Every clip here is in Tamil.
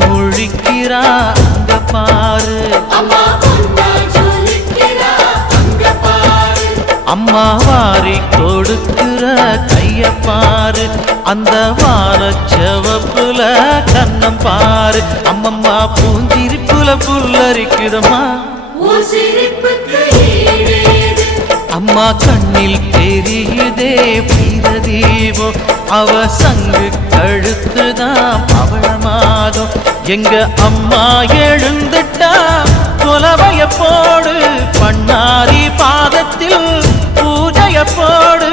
முழிக்கிறா அங்க பாரு, அம்மா வாரி கொடுக்கிற கைய பாரு, அந்த வானச்சவப்புல கண்ணம் பாரு, அம்மம்மா பூஞ்சிரிப்புல புல்லரிக்குதம்மா, அம்மா கண்ணில் தெரியுதே வீரதீபம், அவ சங்கு கழுத்துதான் பவளமாதம், எங்க அம்மா எழுந்துட்டா புலவைய போடு, பண்ணாரி பாதத்தில் பூஜைய போடு,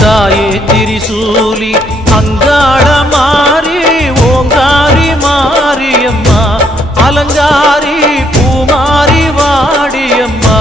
தாயே திரிசூலி அங்காள மாறி ஓங்காரி மாரியம்மா, அலங்காரி பூமாரி வாடியம்மா,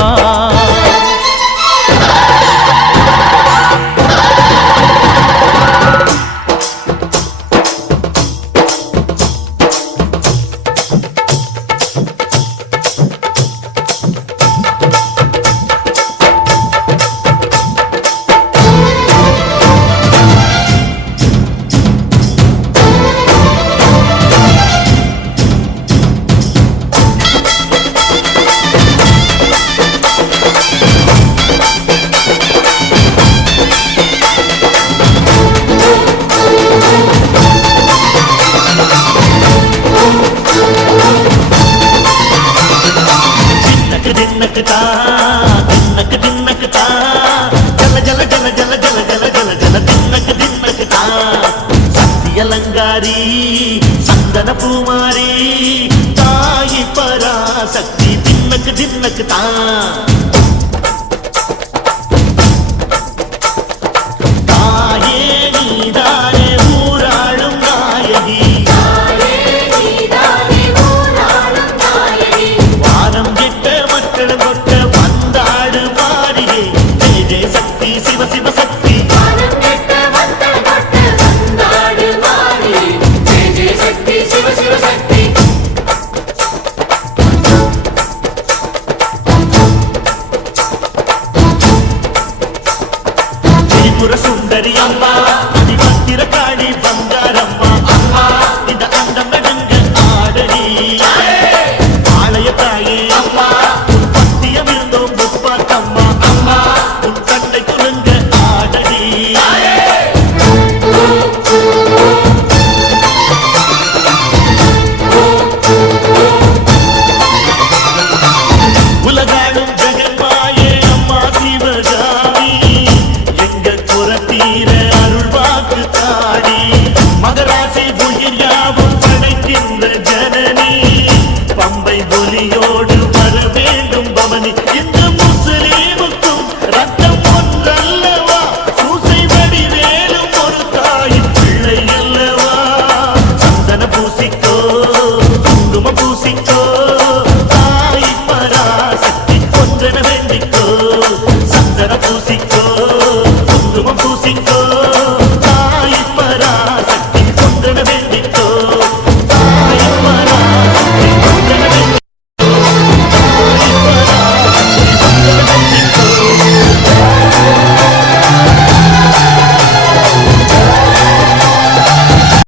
அலங்காரி சந்தன பூமாரி தாயி பராசக்தி தின்னக்கு தின்னக்கு தான், தாயே நீதானே ஊராளும் நாயகி, வானம் கெட்ட மக்கள் கொட்ட வந்தாடு மாறியே, ஜெய ஜெய சக்தி சிவ சிவ சக்தி, சுந்தரி அம்மா